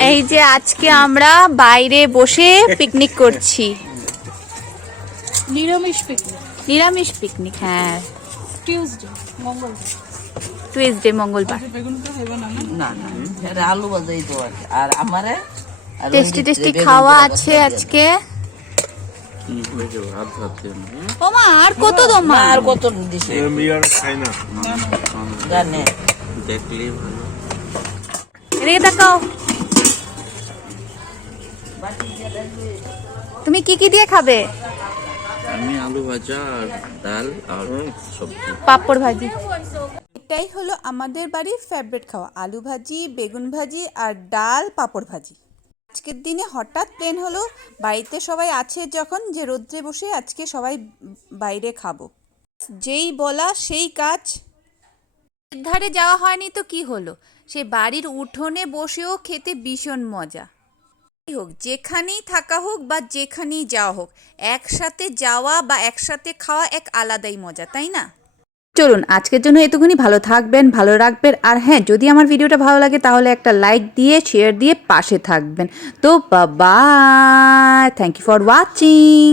এই যে আজকে আমরা বাইরে বসে পিকনিক করছি। নিরামিষ পিকনিক। হ্যাঁ, টুইসডে মঙ্গলবার। না না এটা আলু ভাজাই তো আর আমারে টেস্টি টেস্টি খাওয়া আছে আজকে। ওমা আর কত দমা আর কত দিছে খাই না জানে দেখলেই ভালো। এদিকে তাকাও। তুমি কি কি দিয়ে খাবে? আমি আলু ভাজা আর ডাল আর সবজি। পাপড় ভাজি। এটাই হলো আমাদের বাড়ির ফেভারিট খাওয়া, আলু ভাজি, বেগুন ভাজি আর ডাল, পাঁপড় ভাজি। আজকের দিনে হঠাৎ প্ল্যান হলো, বাড়িতে সবাই আছে যখন, যে রোদ্রে বসে আজকে সবাই বাইরে খাবো। যেই বলা সেই কাজ। ধারে যাওয়া হয়নি তো কি হলো, সে বাড়ির উঠোনে বসেও খেতে ভীষণ মজা। যাই হোক, যেখানেই থাকা হোক বা যেখানেই যাওয়া হোক, একসাথে যাওয়া বা একসাথে খাওয়া এক আলাদাই মজা, তাই না? চলুন আজকের জন্য এতক্ষণই। ভালো থাকবেন, ভালো রাখবেন, আর হ্যাঁ, যদি আমার ভিডিওটা ভালো লাগে তাহলে একটা লাইক দিয়ে শেয়ার দিয়ে পাশে থাকবেন। তো bye, thank you for watching.